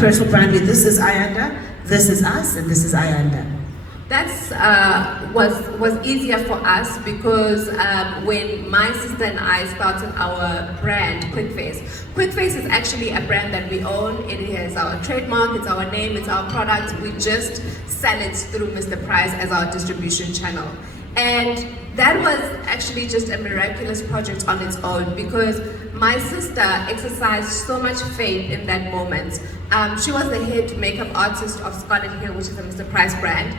personal brand with This Is Ayanda, This Is Us, and This Is Ayanda? That's was easier for us because when my sister and I started our brand, QuickFace. QuickFace is actually a brand that we own. It is our trademark, it's our name, it's our product. We just sell it through Mr. Price as our distribution channel. And that was actually just a miraculous project on its own because my sister exercised so much faith in that moment. She was the head makeup artist of Scarlet Hill, which is a Mr. Price brand.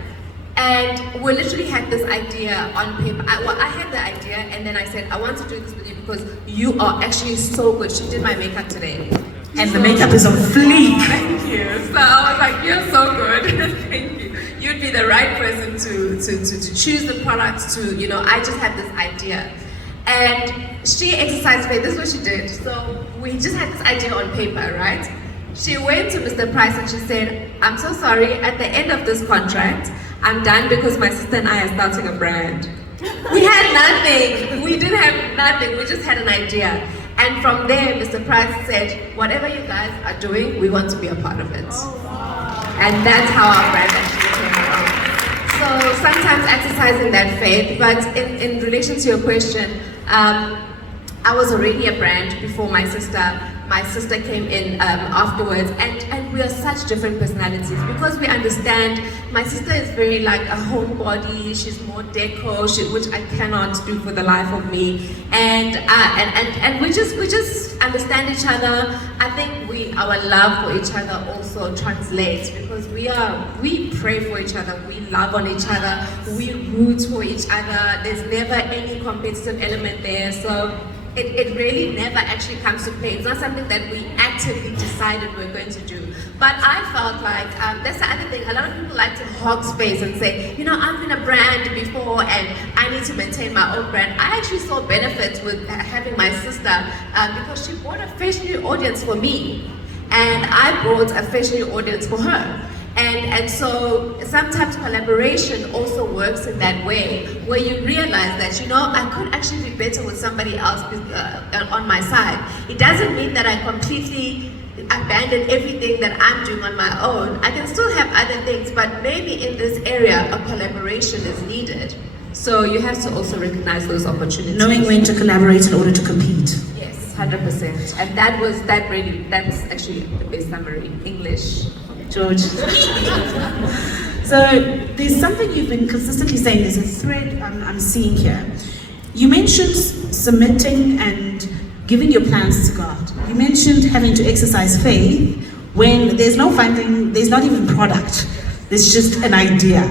And we literally had this idea on paper. I had the idea and then I said, I want to do this with you because you are actually so good. She did my makeup today. And the makeup is on fleek. Thank you. So I was like, you're so good. Thank you. You'd be the right person to choose the products to, you know, I just had this idea. And she exercised faith. This is what she did. So we just had this idea on paper, right? She went to Mr. Price and she said, I'm so sorry, at the end of this contract, I'm done because my sister and I are starting a brand. We had nothing. We didn't have nothing. We just had an idea. And from there, Mr. Price said, whatever you guys are doing, we want to be a part of it. Oh, wow. And that's how our brand actually came around. So sometimes exercising that faith, but in relation to your question, I was already a brand before my sister. My sister came in afterwards, and we are such different personalities because we understand. My sister is very like a homebody. She's more deco, which I cannot do for the life of me. And we just understand each other. I think our love for each other also translates because we pray for each other. We love on each other. We root for each other. There's never any competitive element there. So. It really never actually comes to play. It's not something that we actively decided we're going to do. But I felt like, that's the other thing, a lot of people like to hog space and say, you know, I've been a brand before and I need to maintain my own brand. I actually saw benefits with having my sister because she brought a fresh new audience for me. And I brought a fresh new audience for her. And so sometimes collaboration also works in that way, where you realize that, you know, I could actually be better with somebody else on my side. It doesn't mean that I completely abandon everything that I'm doing on my own. I can still have other things, but maybe in this area, a collaboration is needed. So you have to also recognize those opportunities. Knowing when to collaborate in order to compete. Yes, 100%. And that was actually the best summary, English. George. So there's something you've been consistently saying, there's a thread I'm seeing here. You mentioned submitting and giving your plans to God. You mentioned having to exercise faith when there's no funding, there's not even product, there's just an idea.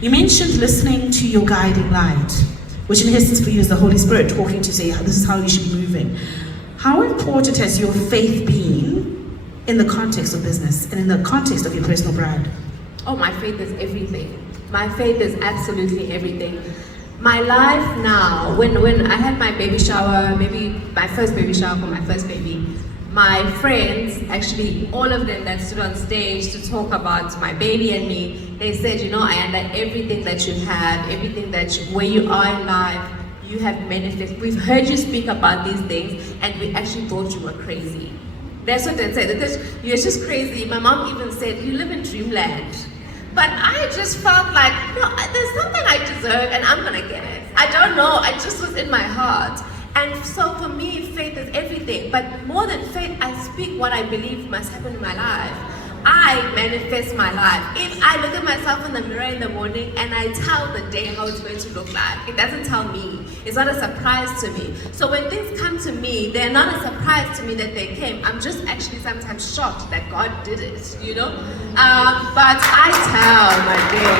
You mentioned listening to your guiding light, which in essence for you is the Holy Spirit talking to say, this is how you should be moving. How important has your faith been in the context of business and in the context of your personal brand? Oh, my faith is everything. My faith is absolutely everything. My life now, when I had my baby shower, maybe my first baby shower for my first baby, my friends, actually all of them that stood on stage to talk about my baby and me, they said, you know, Ayanda, everything that you have, everything where you are in life, you have manifested. We've heard you speak about these things and we actually thought you were crazy. That's what they said, that you're just crazy. My mom even said, you live in dreamland. But I just felt like, no, there's something I deserve and I'm gonna get it. I don't know, it just was in my heart. And so for me, faith is everything. But more than faith, I speak what I believe must happen in my life. I manifest my life. If I look at myself in the mirror in the morning and I tell the day how it's going to look like, it doesn't tell me. It's not a surprise to me. So when things come to me, they're not a surprise to me that they came. I'm just actually sometimes shocked that God did it, you know? But I tell my day.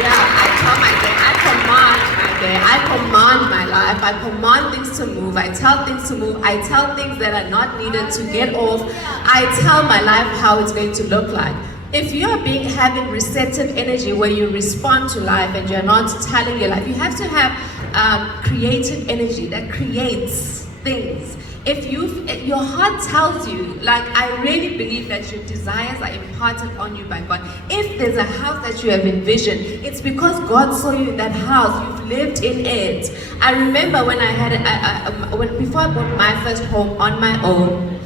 Yeah, I tell my day. I command my day. I command my life. I command things to move. I tell things to move. I tell things that are not needed to get off. I tell my life how it's going to look like. If you're having receptive energy where you respond to life and you're not telling your life, you have to have creative energy that creates things. If your heart tells you, like I really believe that your desires are imparted on you by God. If there's a house that you have envisioned, it's because God saw you in that house. You've lived in it. I remember when I had before I bought my first home on my own.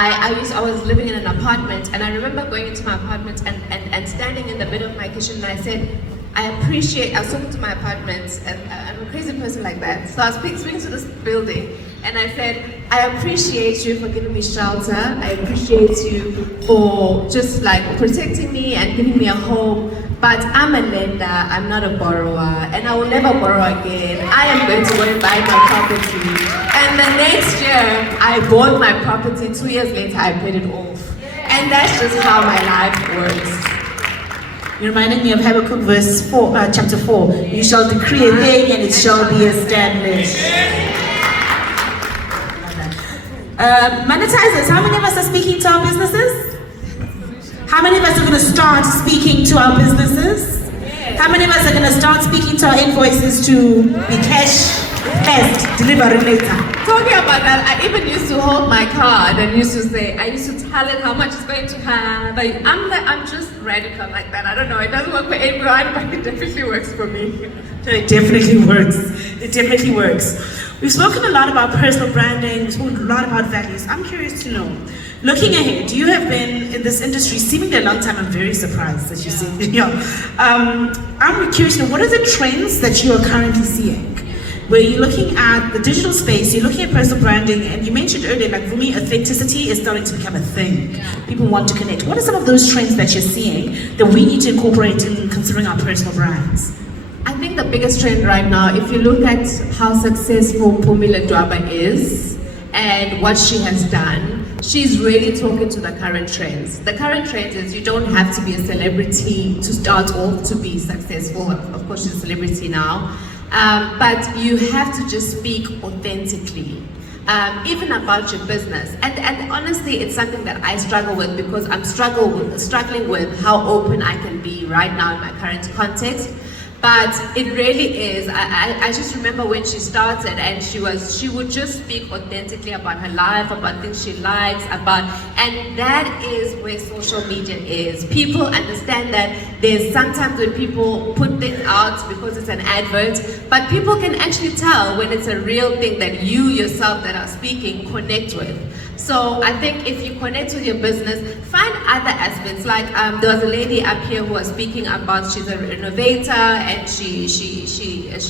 I was living in an apartment, and I remember going into my apartment and standing in the middle of my kitchen, and I said, I was talking to my apartment, and I'm a crazy person like that. So I was speaking to this building, and I said, I appreciate you for giving me shelter. I appreciate you for just like protecting me and giving me a home. But I'm a lender, I'm not a borrower, and I will never borrow again. I am going to go and buy my property. And the next year, I bought my property. 2 years later, I paid it off. And that's just how my life works. You reminded me of Habakkuk chapter 4. You shall decree a thing and it shall be established. Monetizers, how many of us are speaking to our businesses? How many of us are going to start speaking to our businesses? How many of us are going to start speaking to our invoices to be cash, first, delivery later? Talking about that, I even used to hold my card and used to say, I used to tell it how much it's going to have. I'm just radical like that. I don't know, it doesn't work for everyone, but it definitely works for me. It definitely works. It definitely works. We've spoken a lot about personal branding, we've spoken a lot about values. I'm curious to know, looking ahead, you have been in this industry seemingly a long time. I'm very surprised that you see. I'm curious to know, what are the trends that you are currently seeing? Where you're looking at the digital space, you're looking at personal branding, and you mentioned earlier, like for me, authenticity is starting to become a thing. People want to connect. What are some of those trends that you're seeing that we need to incorporate in considering our personal brands? I think the biggest trend right now, if you look at how successful Phumile Dwaba is and what she has done, she's really talking to the current trends. The current trend is you don't have to be a celebrity to start off to be successful. Of course, she's a celebrity now. But you have to just speak authentically, even about your business. And honestly, it's something that I struggle with because I'm struggling with how open I can be right now in my current context. But it really is. I just remember when she started and she would just speak authentically about her life, about things she likes, and that is where social media is. People understand that there's sometimes when people put things out because it's an advert, but people can actually tell when it's a real thing that you yourself that are speaking connect with. So I think if you connect with your business, find other aspects. Like there was a lady up here who was speaking about she's a renovator and she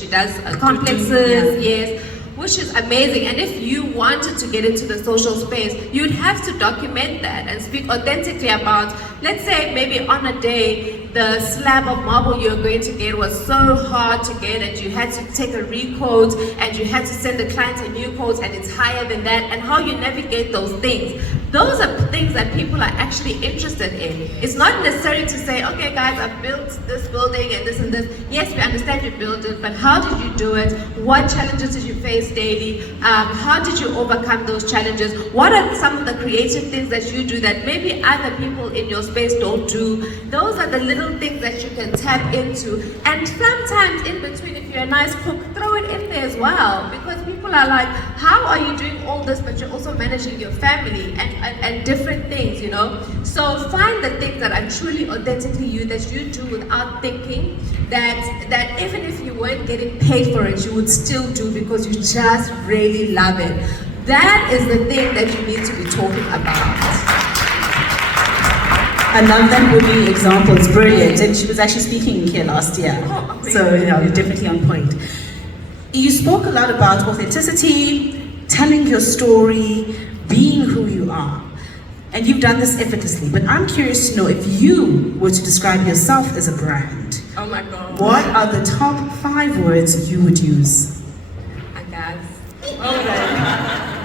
does complexes, yes, which is amazing. And if you wanted to get into the social space, you'd have to document that and speak authentically about, let's say maybe on a day, the slab of marble you're going to get was so hard to get and you had to take a recoat and you had to send the client a new coat and it's higher than that, and how you navigate those things. Those are things that people are actually interested in. It's not necessary to say, okay guys, I've built this building and this and this. Yes, we understand you built it, but how did you do it? What challenges did you face daily? How did you overcome those challenges? What are some of the creative things that you do that maybe other people in your space don't do? Those are the little things that you can tap into. And sometimes in between, if you're a nice cook, throw it in there as well. Because people are like, how are you doing all this, but you're also managing your family and different things, you know? So find the things that are truly authentically you, that you do without thinking, that even if you weren't getting paid for it, you would still do because you just really love it. That is the thing that you need to be talking about. I love that movie example, it's brilliant. And she was actually speaking here last year. So, you know, you're definitely on point. You spoke a lot about authenticity, telling your story, being who you are. And you've done this effortlessly. But I'm curious to know, if you were to describe yourself as a brand, oh my God, what are the top 5 words you would use? I guess. Okay.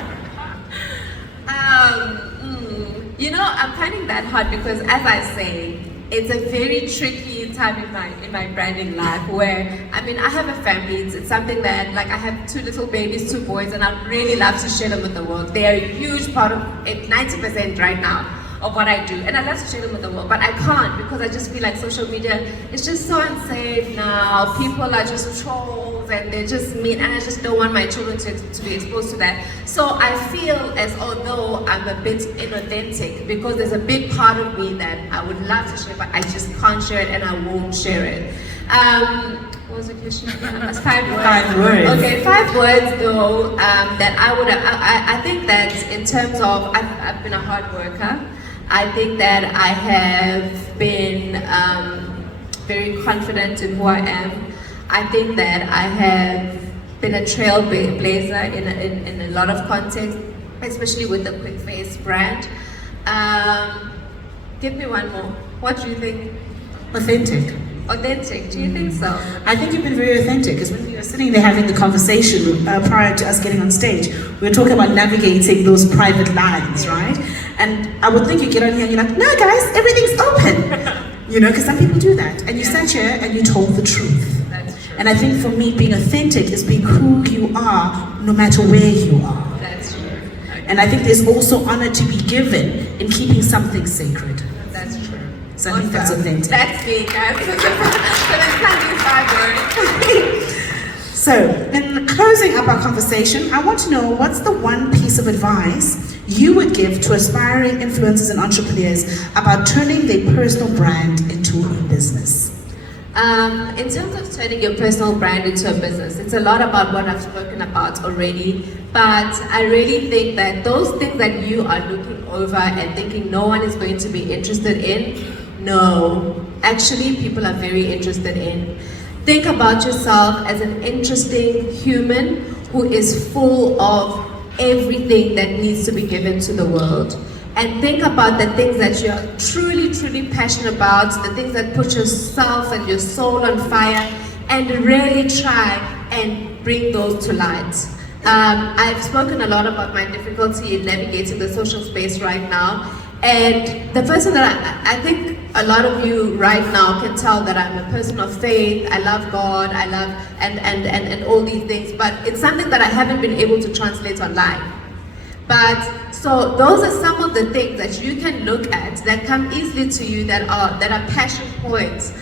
You know, I'm finding that hard because, as I say, it's a very tricky time in my branding life where, I mean, I have a family. It's something that, like, I have 2 little babies, 2 boys, and I'd really love to share them with the world. They are a huge part of it, 90% right now of what I do, and I love to share them with the world, but I can't because I just feel like social media is just so unsafe now. People are just trolls and they're just mean, and I just don't want my children to be exposed to that. So I feel as although I'm a bit inauthentic because there's a big part of me that I would love to share, but I just can't share it and I won't share it. What was the question again? That's 5 words. 5 words. Okay, 5 words though that I would. I think that in terms of I've been a hard worker. I think that I have been very confident in who I am. I think that I have been a trailblazer in a lot of context, especially with the Quick Face brand. Give me one more. What do you think? Authentic. Authentic, do you think so? I think you've been very authentic, because when we were sitting there having the conversation prior to us getting on stage, we were talking about navigating those private lines, right? And I would think you get on here and you're like, no guys, everything's open. You know, because some people do that. And you sat here and you told the truth. That's true. And I think for me, being authentic is being who you are, no matter where you are. That's true. And I think there's also honor to be given in keeping something sacred. That's true. So I think that's authentic. That's me, guys. So there's plenty of 5 words. So, in closing up our conversation, I want to know, what's the one piece of advice you would give to aspiring influencers and entrepreneurs about turning their personal brand into a business? In terms of turning your personal brand into a business, it's a lot about what I've spoken about already, but I really think that those things that you are looking over and thinking no one is going to be interested in, no, actually people are very interested in. Think about yourself as an interesting human who is full of everything that needs to be given to the world. And think about the things that you're truly, truly passionate about, the things that put yourself and your soul on fire, and really try and bring those to light. I've spoken a lot about my difficulty in navigating the social space right now. And the person that I think a lot of you right now can tell that I'm a person of faith, I love God, I love and all these things, but it's something that I haven't been able to translate online. But so those are some of the things that you can look at that come easily to you, that are passion points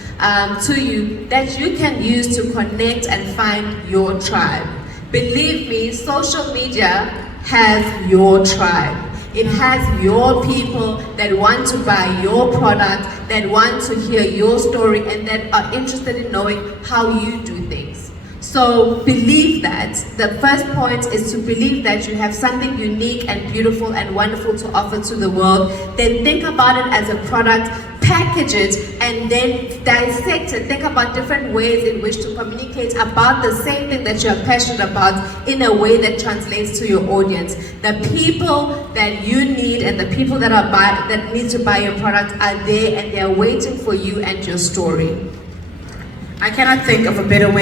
to you, that you can use to connect and find your tribe. Believe me, social media has your tribe. It has your people that want to buy your product, that want to hear your story, and that are interested in knowing how you do things. So believe that. The first point is to believe that you have something unique and beautiful and wonderful to offer to the world. Then think about it as a product, package it, and then dissect it. Think about different ways in which to communicate about the same thing that you're passionate about in a way that translates to your audience. The people that you need and the people that need to buy your product are there, and they're waiting for you and your story. I cannot think of a better way